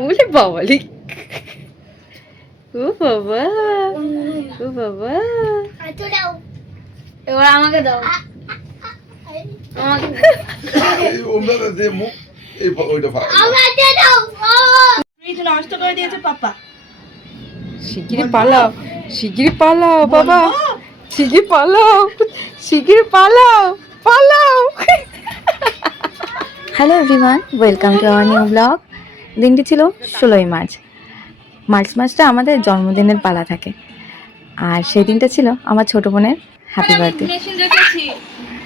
ওরে বাবা রে, ও বাবা, ও বাবা, এবার আমাকে দাও। নষ্ট করে দিয়েছে পাপা। শিগগিরি পালাও, শিগগিরি পালাও বাবা, শিগগিরি পালাও, শিগগিরি পালাও, পালাও। Hello everyone, welcome to our new blog. দিনটি ছিল 16ই মার্চ। মার্চ মাসটা আমাদের জন্মদিনের পালা থাকে, আর সেই দিনটা ছিল আমার ছোট বোনের হ্যাপি বার্থডে। মেশিন রেখেছি।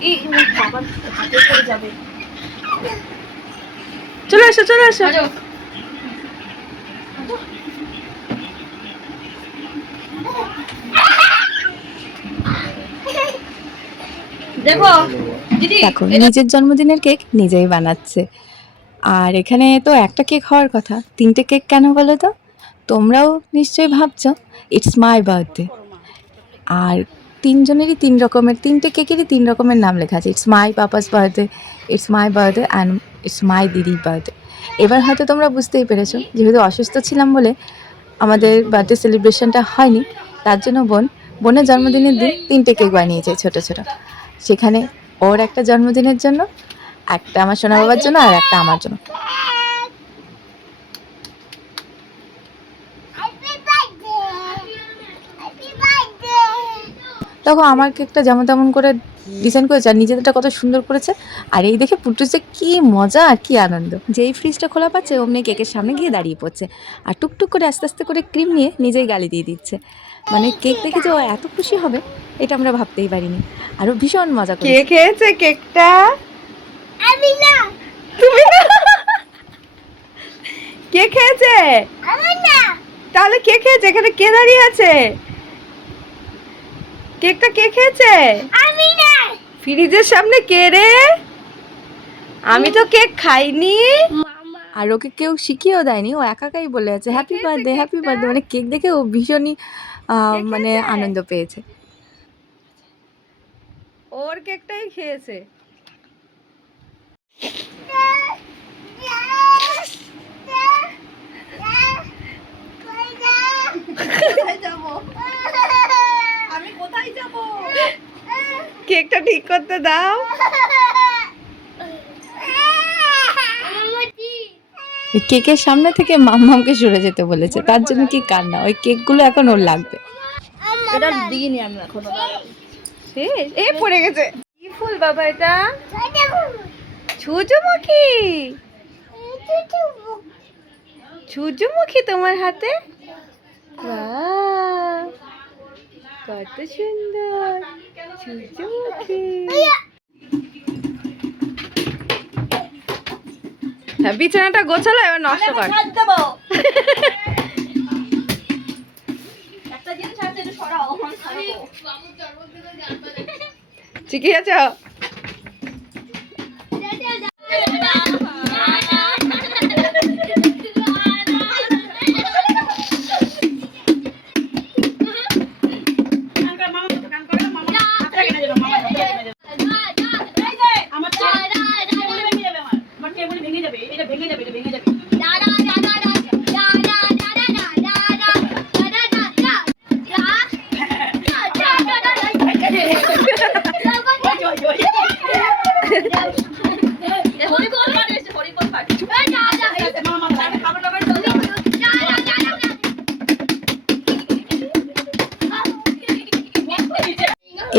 এই বাবা হাতে পড়ে যাবে। চলে আসো, চলে আসো। দেখো দিদি, দেখো নিজের জন্মদিনের কেক নিজেই বানাচ্ছে। আর এখানে তো একটা কেক হওয়ার কথা, 3টে কেক কেন বলো তো? তোমরাও নিশ্চয়ই ভাবছো ইটস মাই বার্থডে। আর তিনজনেরই 3টে কেকেরই 3 রকমের নাম লেখা আছে। It's my papa's birthday, it's my birthday and it's my দিদির বার্থডে। এবার হয়তো তোমরা বুঝতেই পেরেছো, যেহেতু অসুস্থ ছিলাম বলে আমাদের বার্থডে সেলিব্রেশনটা হয়নি, তার জন্য বোনের জন্মদিনের দিন 3টে কেক বানিয়েছে ছোট ছোট। সেখানে ওর একটা জন্মদিনের জন্য, একটা আমার সোনা বাবার জন্য, আর একটা আমার জন্য। দেখো আমার কেকটা যেমন তেমন করে ডিজাইন করেছে, আর নিজেদেরটা কত সুন্দর করেছে। আর এই দেখে পুটুসে কি মজা আর কি আনন্দ। যেই ফ্রিজটা খোলা পাচ্ছে অমনি কেকের সামনে গিয়ে দাঁড়িয়ে পড়ছে, আর টুকটুক করে আস্তে আস্তে করে ক্রিম নিয়ে নিজেই গালি দিয়ে দিচ্ছে। মানে কেক দেখে যে ও এত খুশি হবে এটা আমরা ভাবতেই পারিনি। আরও ভীষণ মজা কে করেছে। খেয়েছে কেকটা? আমি না, তুমি না? কে খেয়েছে? আমি না, তাহলে কে খেয়েছে? এখানে কে দাঁড়িয়ে আছে? কেকটা কে খেয়েছে? আমি না। ফ্রিজের সামনে কে রে? আমি তো কেক খাইনি। আর ওকে কেউ শিখিয়েও দেয়নি, ও একাই বলে আছে হ্যাপি বার্থডে, হ্যাপি বার্থডে। মানে কেক দেখে ও ভীষণই মানে আনন্দ পেয়েছে। ওর কেকটাই খেয়েছে। আমি কোথায় যাব? কেকটা ঠিক করতে দাও। ওই কেকের সামনে থেকে মাম্মামকে সরে যেতে বলেছে, তার জন্য কি কান্না। ওই কেকগুলো এখন ওর লাগবে। এটা দিইনি আমি এখন। এ পড়ে গেছে। কি ফুল বাবা এটা? সূর্যমুখী। সূর্যমুখী তোমার হাতে? বাহ, কত সুন্দর সূর্যমুখী। হ্যাঁ, বিছানাটা গোছালো, এবার নষ্ট কর। একটা জিনিস আছে, এটা সরাও। ঠিকই আছে।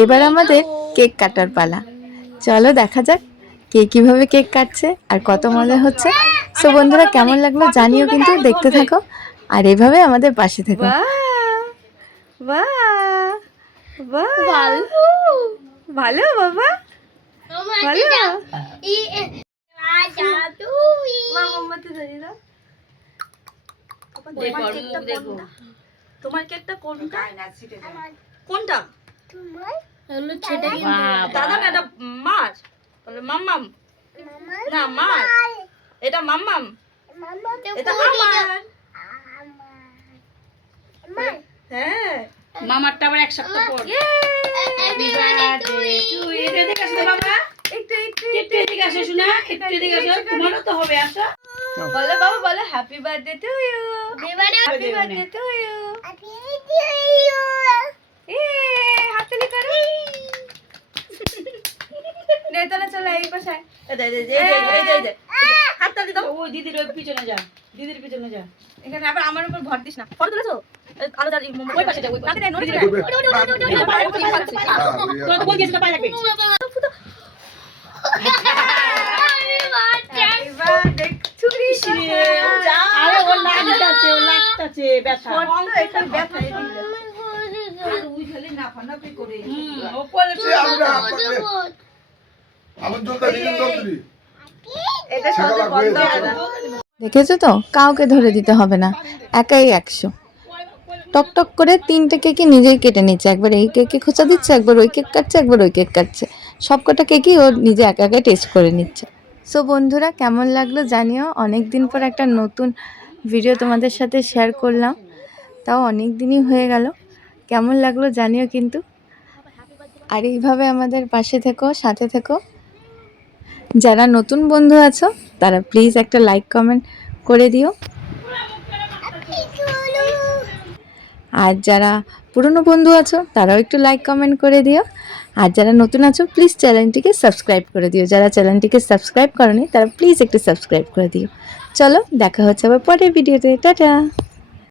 এবার আমাদের কেক কাটার পালা। চলো দেখা যাক কে কিভাবে কেক কাটছে আর কত মজা হচ্ছে। সো বন্ধুরা, কেমন লাগলো জানিও কিন্তু, দেখতে থাকো আর এভাবে আমাদের পাশে থেকো। বাহ, বাহ, বাহ, ভালো ভালো বাবা, ভালো। তোমার কেকটা কোনটা? কোনটা? দাদা না, এটা মার। মাম্মাম না, মার। এটা মাম্মাম, এটা আমার। হ্যাঁ, মামারটা আবার এক সপ্তাহ পর। Happy birthday to you. এদিকে আসো বাবা, একটু এদিকে আসো শোনা, একটু এদিকে আসো। তোমারও তো হবে, আসো। বলো বাবা বলো happy birthday to you, happy birthday to you. হাততালি করো। নে তোরা চলো এই পাশে। হাততালি দাও। ওই দিদির ওই পিছনে যা, দিদির পিছনে যা। এখানে আবার আমার উপর ভর দিস না। ফটো তুলেছো? আলো জ্বালি ওই পাশে যা, ওই পাশে। না নড়ে তোরা তো বল গেছিস না, পায়ে লাগবে। হ্যাপি বার্থডে ছুরি আরে ও লাগতাছে, ও লাগতাছে ব্যথা। ফটো এটা ব্যথা এই দিল। ও কোলে এটা সহজে বন্ধ হবে না। দেখেছো তো, কাউকে ধরে দিতে হবে না, একাই 100। টক টক করে 3টে কেকই নিজেই কেটে নিচ্ছে। একবার এই কেকে খোঁচা দিচ্ছে, একবার ওই কেক কাটছে, একবার ওই কেক কাটছে। সবকটা কেকই ও নিজে একা একা টেস্ট করে নিচ্ছে। সো বন্ধুরা, কেমন লাগলো জানিও। অনেক দিন পর একটা নতুন ভিডিও তোমাদের সাথে শেয়ার করলাম, তাও অনেক দিনই হয়ে গেল। কেমন লাগলো জানিও কিন্তু। আর এইভাবে আমাদের পাশে থেকো, সাথে থেকো। যারা নতুন বন্ধু আছো তারা প্লিজ একটা লাইক কমেন্ট করে দিও। আর যারা পুরনো বন্ধু আছো তারাও একটু লাইক কমেন্ট করে দিও। আর যারা নতুন আছো প্লিজ চ্যানেলটিকে সাবস্ক্রাইব করে দিও। যারা চ্যানেলটিকে সাবস্ক্রাইব করনি তারা প্লিজ একটু সাবস্ক্রাইব করে দিও। চলো দেখা হচ্ছে আবার পরের ভিডিওতে। টাটা।